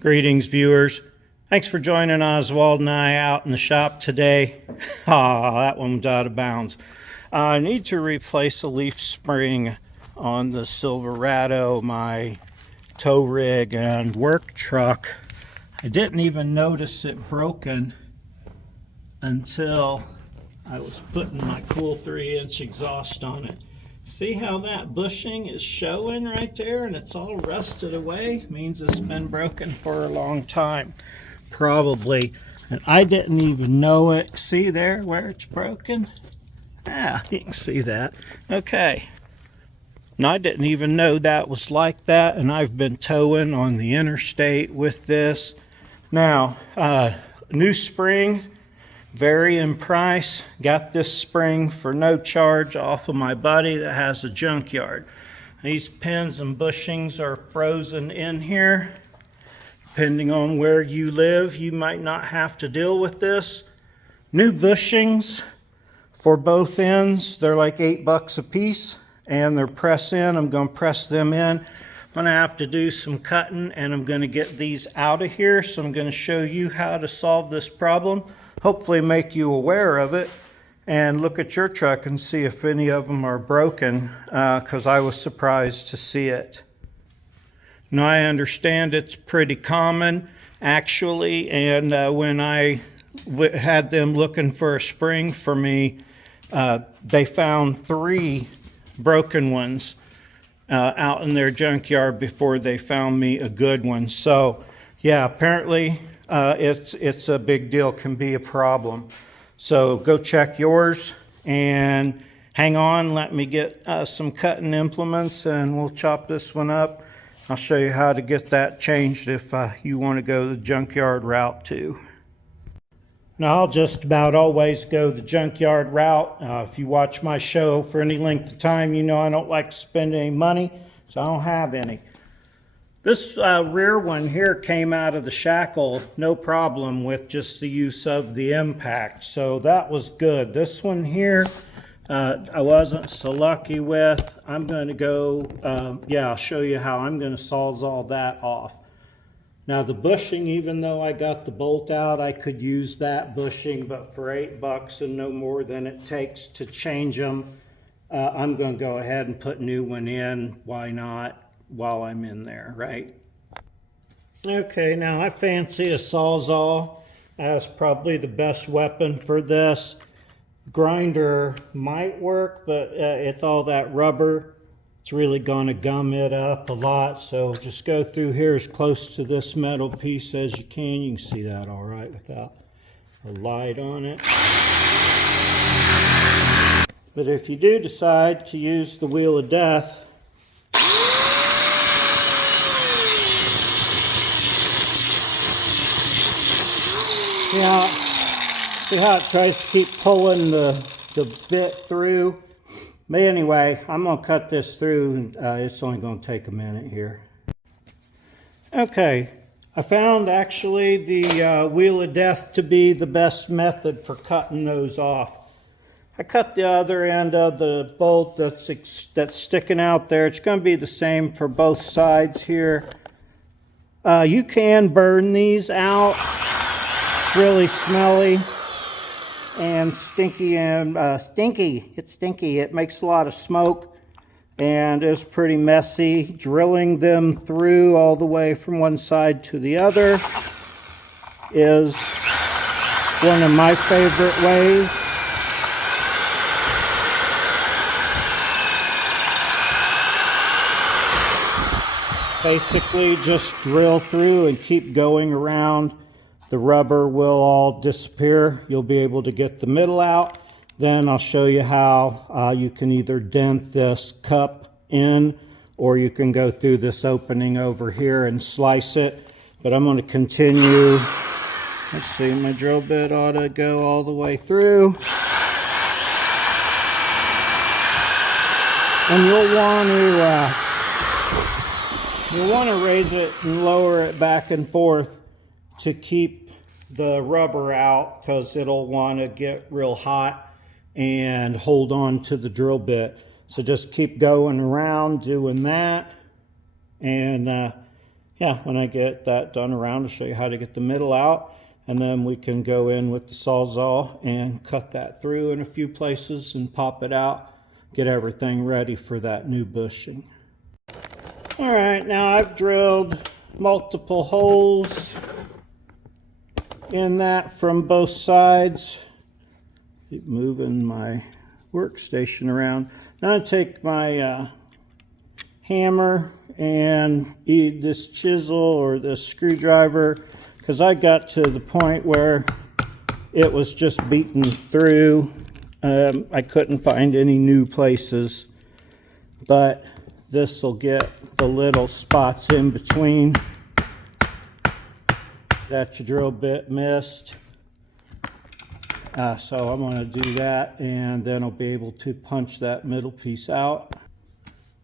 Greetings, viewers. Thanks for joining Oswald and I out in the shop today. That one's out of bounds. I need to replace a leaf spring on the Silverato, my tow rig and work truck. I didn't even notice it broken until I was putting my cool 3-inch exhaust on it. See how that bushing is showing right there, and it's all rusted away? Means it's been broken for a long time, probably. And I didn't even know it. See there where it's broken? Yeah, you can see that. Okay. And I didn't even know that was like that, and I've been towing on the interstate with this. Now, new spring, vary in price. Got this spring for no charge off of my buddy that has a junkyard. These pins and bushings are frozen in here. Depending on where you live, you might not have to deal with this. New bushings for both ends. They're like $8 a piece, and they're press in. I'm going to press them in. I'm going to have to do some cutting, and I'm going to get these out of here. So I'm going to show you how to solve this problem. Hopefully make you aware of it, and look at your truck and see if any of them are broken, because I was surprised to see it. Now, I understand it's pretty common, actually, and when I had them looking for a spring for me, they found 3 broken ones out in their junkyard before they found me a good one. So, yeah, apparently it's a big deal, can be a problem. So go check yours and hang on, let me get some cutting implements and we'll chop this one up. I'll show you how to get that changed if you want to go the junkyard route too. Now, I'll just about always go the junkyard route. If you watch my show for any length of time, you know I don't like to spend any money, so I don't have any. This rear one here came out of the shackle, no problem with just the use of the impact. So that was good. This one here, I wasn't so lucky with. I'm going to go, I'll show you how I'm going to sawzall that off. Now the bushing, even though I got the bolt out, I could use that bushing, but for $8 and no more than it takes to change them, I'm going to go ahead and put a new one in. Why not? While I'm in there, right? Okay, now I fancy a sawzall as probably the best weapon for this. Grinder might work, but it's all that rubber. It's really going to gum it up a lot, so just go through here as close to this metal piece as you can. You can see that all right without a light on it. But if you do decide to use the wheel of death, see how it tries to keep pulling the bit through? But anyway, I'm going to cut this through, and it's only going to take a minute here. Okay, I found actually the wheel of death to be the best method for cutting those off. I cut the other end of the bolt that's sticking out there. It's going to be the same for both sides here. You can burn these out. It's really smelly and stinky, and It's stinky. It makes a lot of smoke, and it's pretty messy. Drilling them through all the way from one side to the other is one of my favorite ways. Basically, just drill through and keep going around. The rubber will all disappear. You'll be able to get the middle out. Then I'll show you how you can either dent this cup in, or you can go through this opening over here and slice it. But I'm going to continue. Let's see, my drill bit ought to go all the way through. And you'll want to raise it and lower it back and forth to keep the rubber out, because it'll want to get real hot and hold on to the drill bit. So just keep going around doing that, and yeah, when I get that done around, I'll show you how to get the middle out, and then we can go in with the Sawzall and cut that through in a few places and pop it out, get everything ready for that new bushing. All right, now I've drilled multiple holes in that from both sides. Keep moving my workstation around. Now I take my hammer and this chisel or this screwdriver, because I got to the point where it was just beaten through. I couldn't find any new places, but this will get the little spots in between that your drill bit missed. So I'm going to do that, and then I'll be able to punch that middle piece out.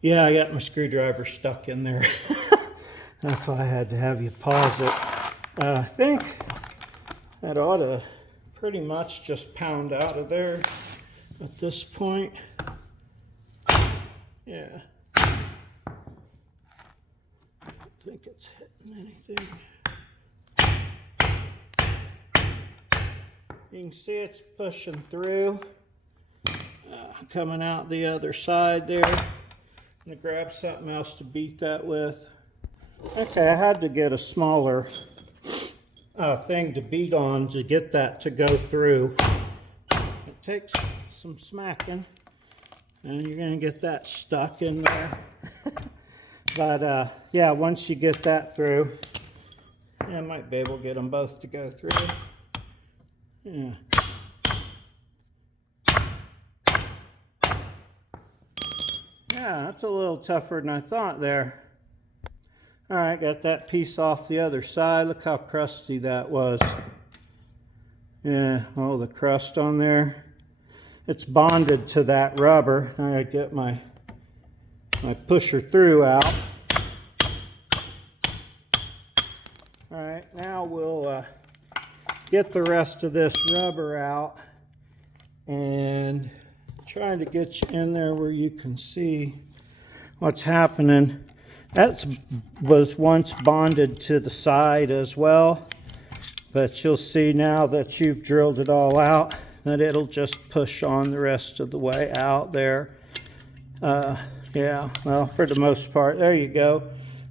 Yeah, I got my screwdriver stuck in there. That's why I had to have you pause it. I think that ought to pretty much just pound out of there at this point. Yeah. I don't think it's hitting anything. You can see it's pushing through, coming out the other side there. I'm going to grab something else to beat that with. Okay, I had to get a smaller thing to beat on to get that to go through. It takes some smacking, and you're going to get that stuck in there. But yeah, once you get that through, I might be able to get them both to go through. Yeah. Yeah, that's a little tougher than I thought there. All right, got that piece off the other side. Look how crusty that was. Yeah, all the crust on there. It's bonded to that rubber. I gotta get my pusher through out. All right, now we'll get the rest of this rubber out and trying to get you in there where you can see what's happening. That was once bonded to the side as well, but you'll see now that you've drilled it all out that it'll just push on the rest of the way out there. Yeah, well, for the most part, there you go.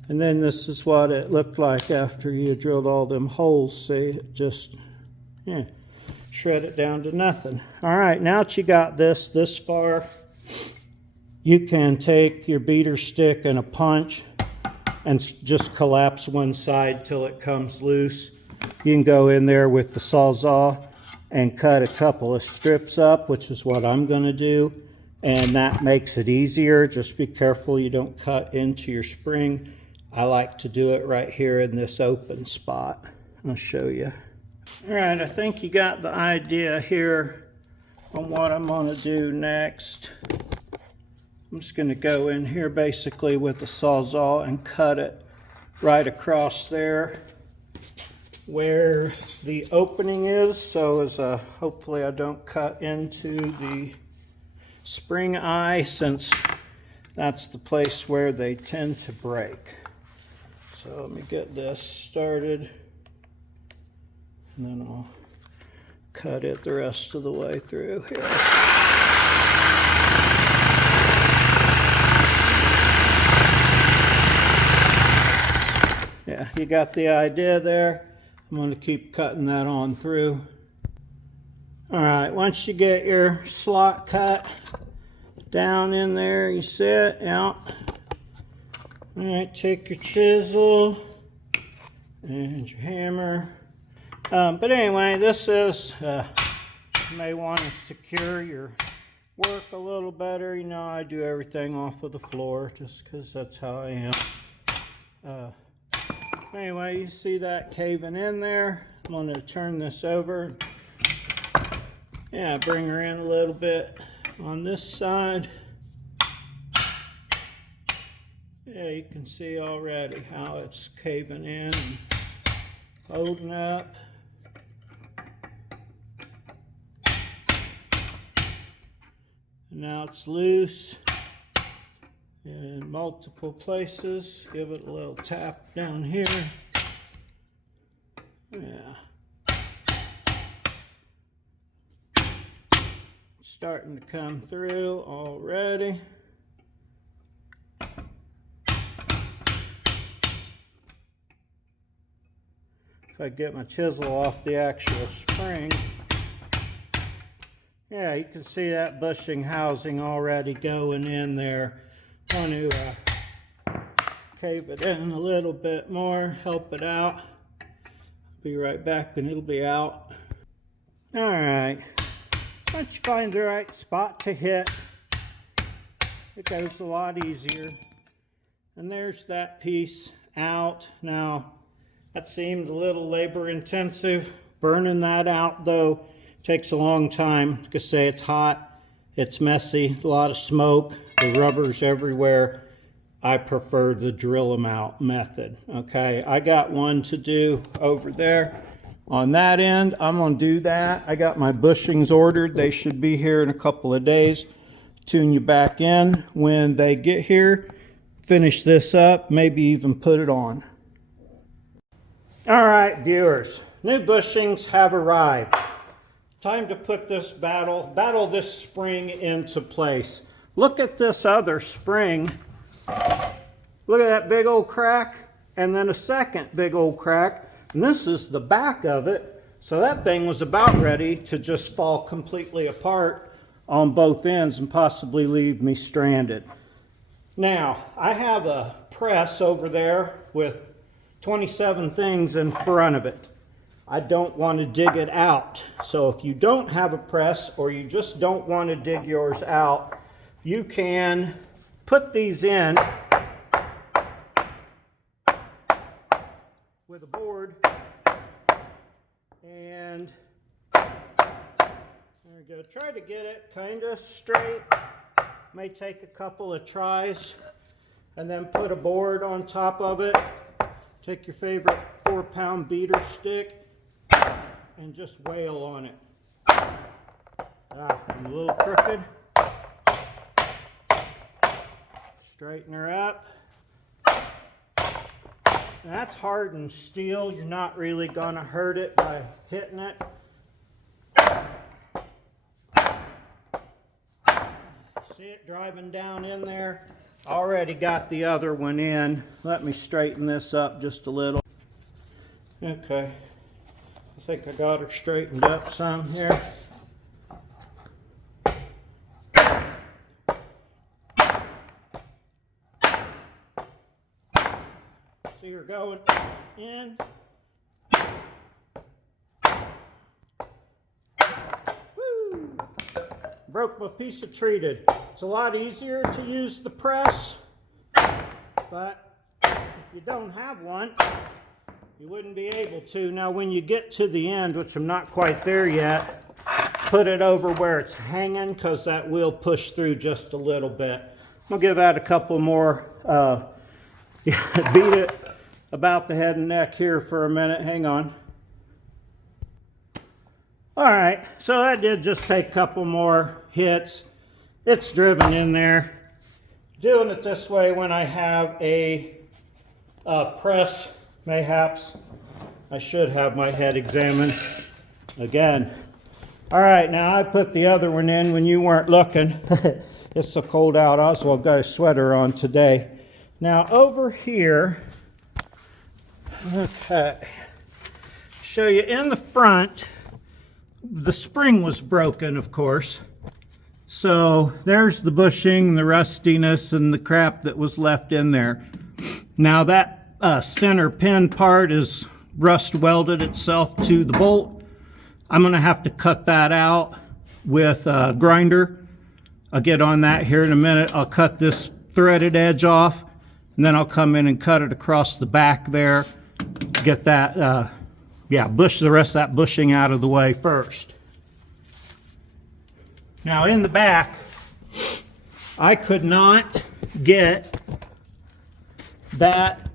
And then this is what it looked like after you drilled all them holes. See, it just, yeah, shred it down to nothing. All right, now that you got this far, you can take your beater stick and a punch and just collapse one side till it comes loose. You can go in there with the Sawzall and cut a couple of strips up, which is what I'm going to do, and that makes it easier. Just be careful you don't cut into your spring. I like to do it right here in this open spot. I'll show you. All right, I think you got the idea here on what I'm going to do next. I'm just going to go in here basically with the Sawzall and cut it right across there where the opening is, so as hopefully I don't cut into the spring eye, since that's the place where they tend to break. So let me get this started, and then I'll cut it the rest of the way through here. Yeah, you got the idea there. I'm going to keep cutting that on through. All right, once you get your slot cut down in there, you see it out. All right, take your chisel and your hammer. But anyway, this is, you may want to secure your work a little better. You know, I do everything off of the floor just because that's how I am. Anyway, you see that caving in there. I'm going to turn this over. Yeah, bring her in a little bit on this side. Yeah, you can see already how it's caving in and holding up. Now it's loose. in multiple places. Give it a little tap down here. Yeah. Starting to come through already. If I get my chisel off the actual spring, yeah, you can see that bushing housing already going in there. I want to cave it in a little bit more, help it out. Be right back and it'll be out. All right, once you find the right spot to hit, it goes a lot easier. And there's that piece out. Now, that seemed a little labor intensive. Burning that out though takes a long time. Like I say, it's hot, it's messy, a lot of smoke, the rubber's everywhere. I prefer the drill them out method. Okay, I got one to do over there on that end. I'm gonna do that. I got my bushings ordered. They should be here in a couple of days. Tune you back in when they get here. Finish this up, maybe even put it on. All right, viewers, new bushings have arrived. Time to put this battle this spring into place. Look at this other spring. Look at that big old crack, and then a second big old crack. And this is the back of it. So that thing was about ready to just fall completely apart on both ends and possibly leave me stranded. Now, I have a press over there with 27 things in front of it. I don't want to dig it out. So if you don't have a press or you just don't want to dig yours out, you can put these in with a board, and there we go. Try to get it kind of straight. May take a couple of tries, and then put a board on top of it. Take your favorite 4-pound beater stick and just wail on it. I'm a little crooked. Straighten her up. That's hardened steel. You're not really gonna hurt it by hitting it. See it driving down in there? Already got the other one in. Let me straighten this up just a little. Okay, I think I got her straightened up some here. See her going in. Woo! Broke my piece of treated. It's a lot easier to use the press, but if you don't have one, you wouldn't be able to. Now when you get to the end, which I'm not quite there yet, put it over where it's hanging, because that will push through just a little bit. I'll give that a couple more, beat it about the head and neck here for a minute. Hang on. All right, so that did just take a couple more hits. It's driven in there. Doing it this way when I have a press, mayhaps. I should have my head examined again. All right, now I put the other one in when you weren't looking. It's so cold out. Oswald got a sweater on today. Now over here, okay, show you in the front, the spring was broken, of course. So there's the bushing, the rustiness, and the crap that was left in there. Now that center pin part is rust welded itself to the bolt. I'm going to have to cut that out with a grinder. I'll get on that here in a minute. I'll cut this threaded edge off, and then I'll come in and cut it across the back there. Get that, bush the rest of that bushing out of the way first. Now in the back, I could not get that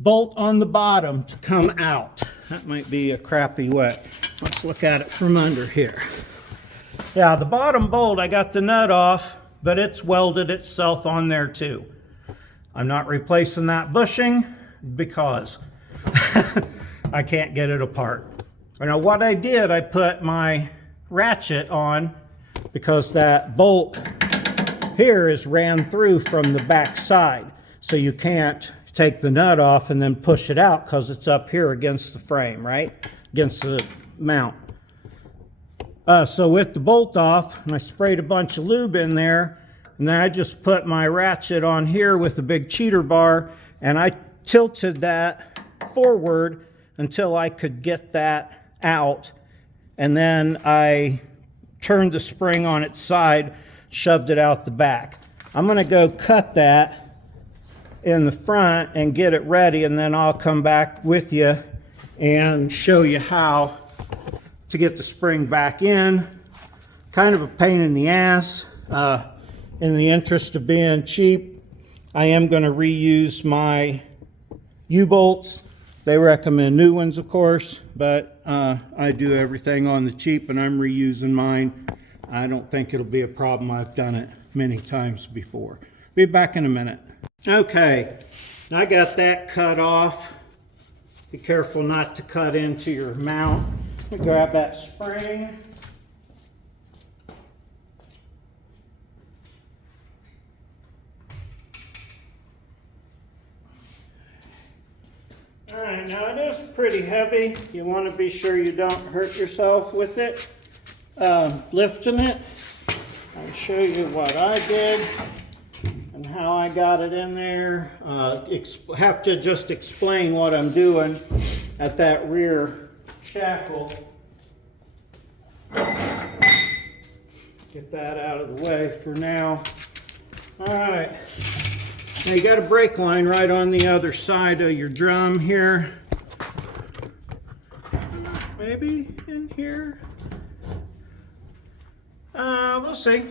bolt on the bottom to come out. That might be a crappy way. Let's look at it from under here. Yeah, the bottom bolt, I got the nut off, but it's welded itself on there too. I'm not replacing that bushing because I can't get it apart. Now what I did, I put my ratchet on because that bolt here is ran through from the back side. So you can't take the nut off and then push it out because it's up here against the frame, right? Against the mount. So with the bolt off, and I sprayed a bunch of lube in there, and then I just put my ratchet on here with a big cheater bar, and I tilted that forward until I could get that out, and then I turned the spring on its side, shoved it out the back. I'm going to go cut that in the front and get it ready, and then I'll come back with you and show you how to get the spring back in. Kind of a pain in the ass. In the interest of being cheap, I am going to reuse my U-bolts. They recommend new ones, of course, but I do everything on the cheap, and I'm reusing mine. I don't think it'll be a problem. I've done it many times before. Be back in a minute. Okay, I got that cut off. Be careful not to cut into your mount. Let me grab that spring. All right, now it is pretty heavy. You want to be sure you don't hurt yourself with it. Lifting it, I'll show you what I did and how I got it in there. Have to just explain what I'm doing at that rear shackle. Get that out of the way for now. All right. Now you got a brake line right on the other side of your drum here. Maybe in here. We'll see.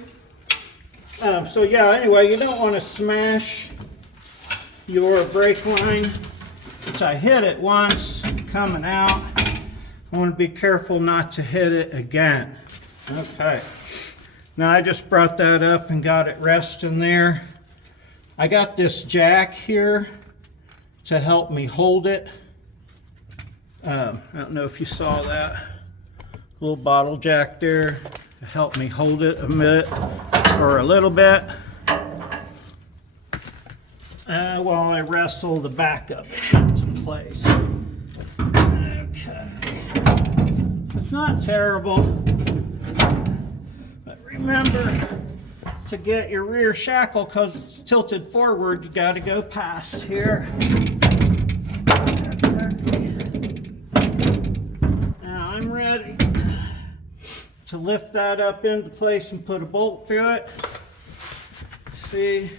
So yeah, anyway, you don't want to smash your brake line, which I hit it once coming out. I want to be careful not to hit it again. Okay. Now I just brought that up and got it resting there. I got this jack here to help me hold it. I don't know if you saw that little bottle jack there to help me hold it for a little bit while I wrestle the back of it into place. Okay, it's not terrible, but remember to get your rear shackle, because it's tilted forward, you got to go past here. Now I'm ready to lift that up into place and put a bolt through it. See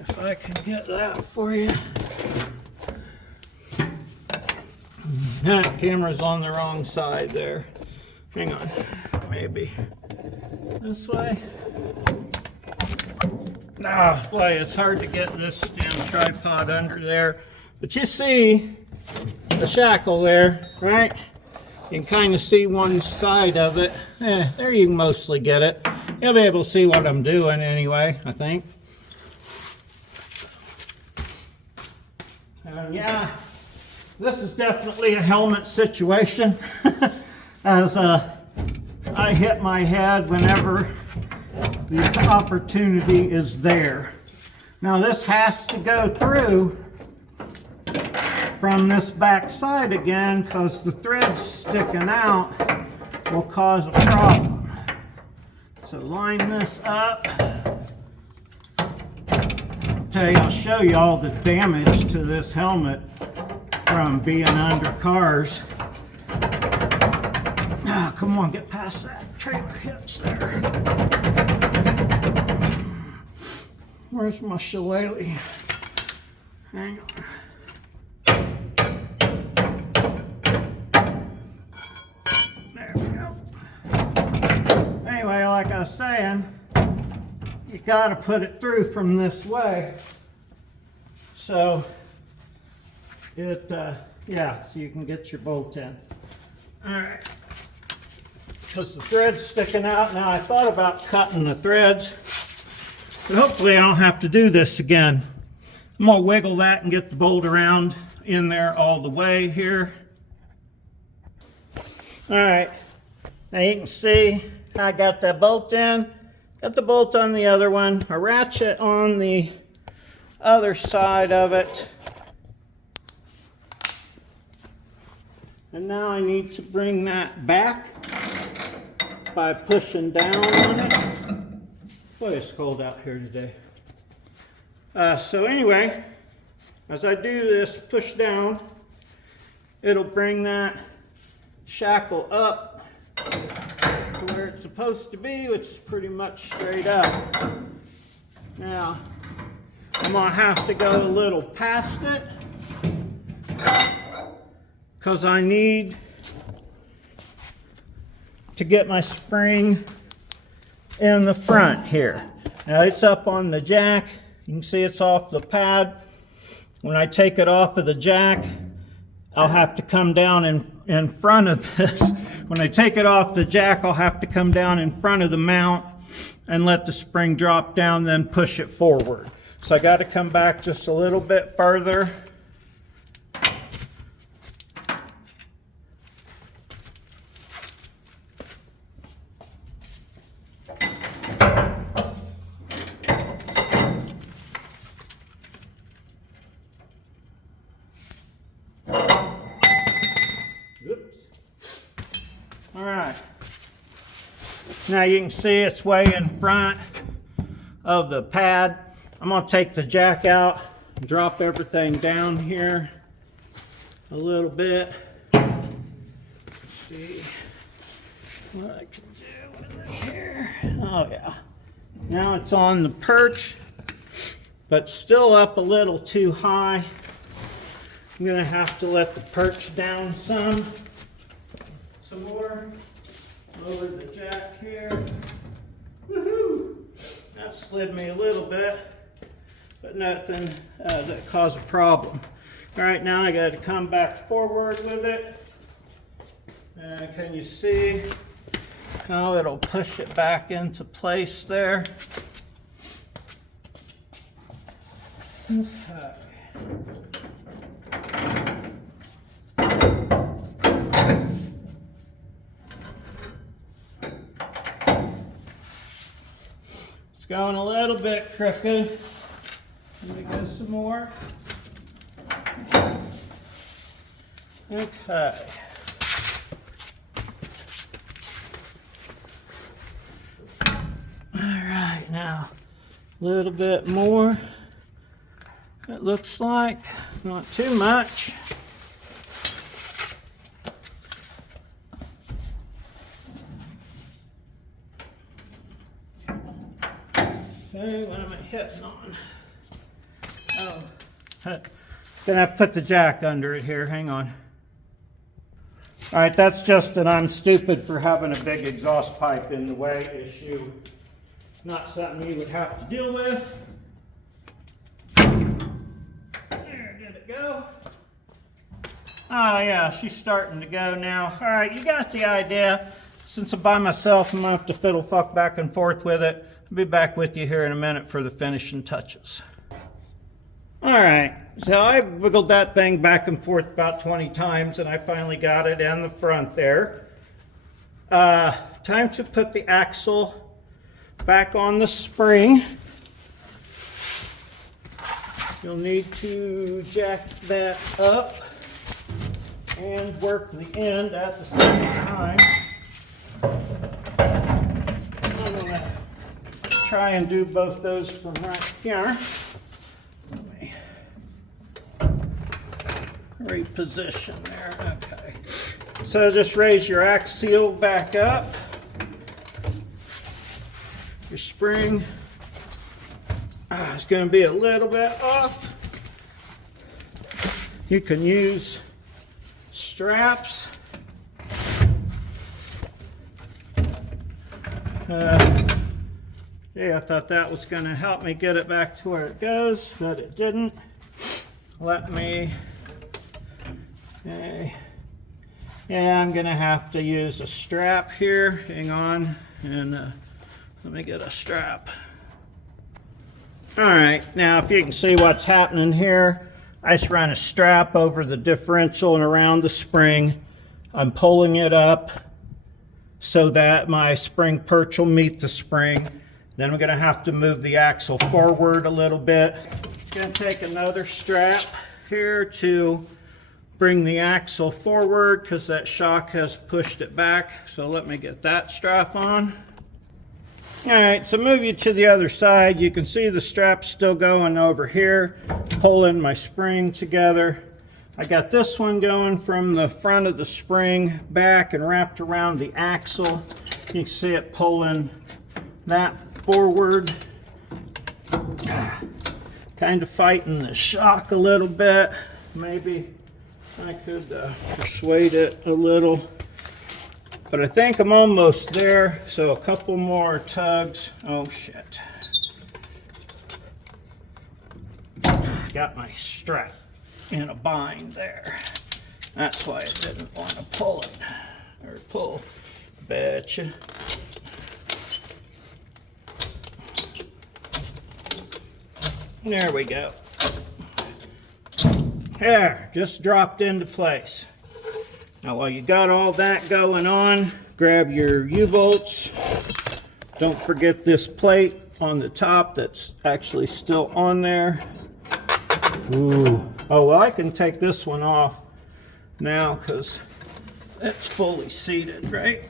if I can get that for you. That camera's on the wrong side there. Hang on, maybe this way. Ah, boy, it's hard to get this damn tripod under there. But you see the shackle there, right? You can kind of see one side of it. There you can mostly get it. You'll be able to see what I'm doing anyway, I think. Yeah, this is definitely a helmet situation. As I hit my head whenever the opportunity is there. Now this has to go through from this back side again, because the threads sticking out will cause a problem. So line this up. I'll show you all the damage to this helmet from being under cars. Ah, come on, get past that trailer hitch there. Where's my shillelagh? Hang on. There we go. Anyway, like I was saying, you got to put it through from this way. So yeah, so you can get your bolt in. All right. Because the thread's sticking out. Now I thought about cutting the threads, But hopefully I don't have to do this again. I'm going to wiggle that and get the bolt around in there all the way here. Alright, now you can see I got that bolt in. Got the bolt on the other one. A ratchet on the other side of it. And now I need to bring that back by pushing down on it. Boy, it's cold out here today. So anyway, as I do this, push down, it'll bring that shackle up to where it's supposed to be, which is pretty much straight up. Now, I'm going to have to go a little past it because I need to get my spring in the front here. Now it's up on the jack. You can see it's off the pad. When I take it off of the jack, I'll have to come down in front of this. When I take it off the jack, I'll have to come down in front of the mount and let the spring drop down, then push it forward. So I got to come back just a little bit further. Now you can see it's way in front of the pad. I'm going to take the jack out and drop everything down here a little bit. Let's see what I can do with it here. Oh yeah. Now it's on the perch, but still up a little too high. I'm going to have to let the perch down some more. Lower the jack here. Woohoo! That slid me a little bit, but nothing that caused a problem. All right, now I got to come back forward with it. And can you see how it'll push it back into place there? Okay. Going a little bit crooked. Let me go some more. Okay. All right, now a little bit more. It looks like not too much. Okay, what am I hitting on? Oh, gonna have to put the jack under it here. Hang on. All right, that's just that I'm stupid for having a big exhaust pipe in the way issue. Not something you would have to deal with. There, did it go? Oh yeah, she's starting to go now. All right, you got the idea. Since I'm by myself, I'm gonna have to fiddle fuck back and forth with it. I'll be back with you here in a minute for the finishing touches. All right, so I wiggled that thing back and forth about 20 times and I finally got it in the front there. Time to put the axle back on the spring. You'll need to jack that up and work the end at the same time. Try and do both those from right here. Let me reposition there. Okay. So just raise your axial back up. Your spring is going to be a little bit off. You can use straps. Yeah, I thought that was going to help me get it back to where it goes, but it didn't. Let me, okay. Yeah, I'm going to have to use a strap here. Hang on, and let me get a strap. All right, now if you can see what's happening here, I just run a strap over the differential and around the spring. I'm pulling it up so that my spring perch will meet the spring. Then I'm gonna have to move the axle forward a little bit. Gonna take another strap here to bring the axle forward because that shock has pushed it back. So let me get that strap on. All right, so move you to the other side. You can see the strap's still going over here, pulling my spring together. I got this one going from the front of the spring back and wrapped around the axle. You can see it pulling that forward. Kind of fighting the shock a little bit. Maybe I could persuade it a little. But I think I'm almost there, so a couple more tugs. Oh shit. Got my strap in a bind there. That's why I didn't want to pull it. Or pull. Betcha. There we go. There, just dropped into place. Now while you got all that going on, grab your U-bolts. Don't forget this plate on the top that's actually still on there. Ooh. Oh, well, I can take this one off now because it's fully seated, right?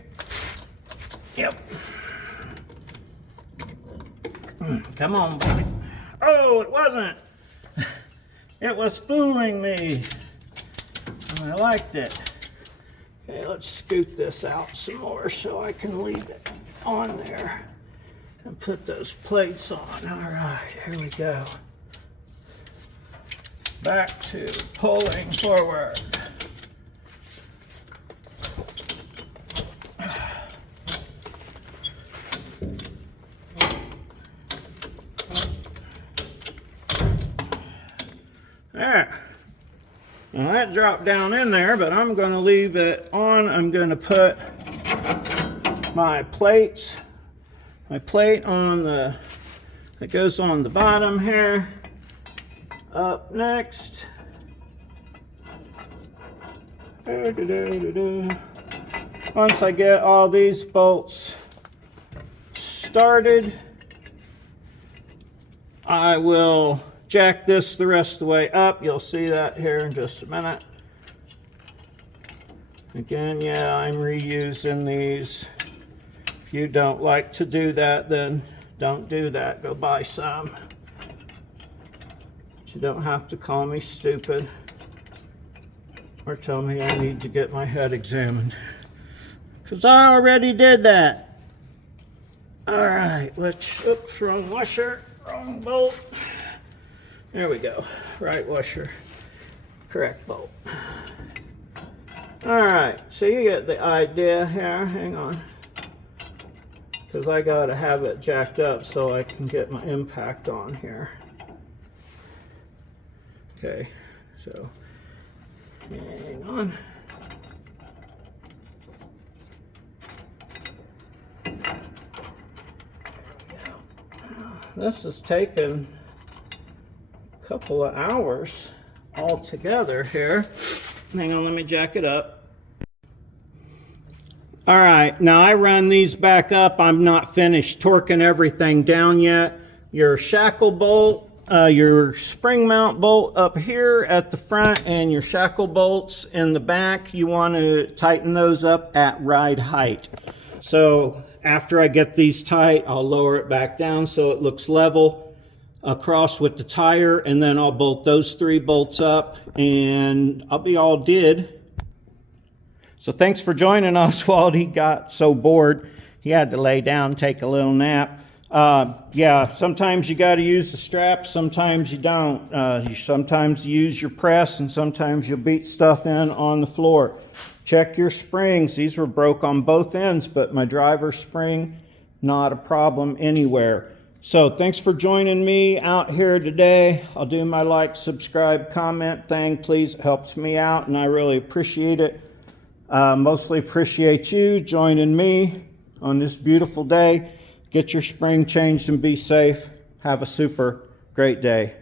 Yep. Come on, buddy. Oh, it wasn't. It was fooling me. I liked it. Okay, let's scoot this out some more so I can leave it on there and put those plates on. All right, here we go. Back to pulling forward. There. Now that dropped down in there, but I'm going to leave it on. I'm going to put my plate on the, that goes on the bottom here. Up next. Once I get all these bolts started, I will jack this the rest of the way up. You'll see that here in just a minute. Again, yeah, I'm reusing these. If you don't like to do that, then don't do that. Go buy some. But you don't have to call me stupid or tell me I need to get my head examined, because I already did that. All right, let's, oops, wrong washer, wrong bolt. There we go. Right washer, correct bolt. All right, so you get the idea here. Hang on, because I gotta have it jacked up so I can get my impact on here. Okay, so hang on. This has taken couple of hours all together here. Hang on, let me jack it up. All right, now I run these back up. I'm not finished torquing everything down yet. Your shackle bolt, your spring mount bolt up here at the front, and your shackle bolts in the back, you want to tighten those up at ride height. So after I get these tight, I'll lower it back down so it looks level across with the tire, and then I'll bolt those 3 bolts up and I'll be all did. So thanks for joining Oswald. He got so bored he had to lay down, take a little nap. Yeah, sometimes you got to use the straps, sometimes you don't. Sometimes you use your press, and sometimes you'll beat stuff in on the floor. Check your springs. These were broke on both ends, but my driver spring, not a problem anywhere. So thanks for joining me out here today. I'll do my like, subscribe, comment thing. Please, it helps me out, and I really appreciate it. Mostly appreciate you joining me on this beautiful day. Get your spring changed and be safe. Have a super Great day.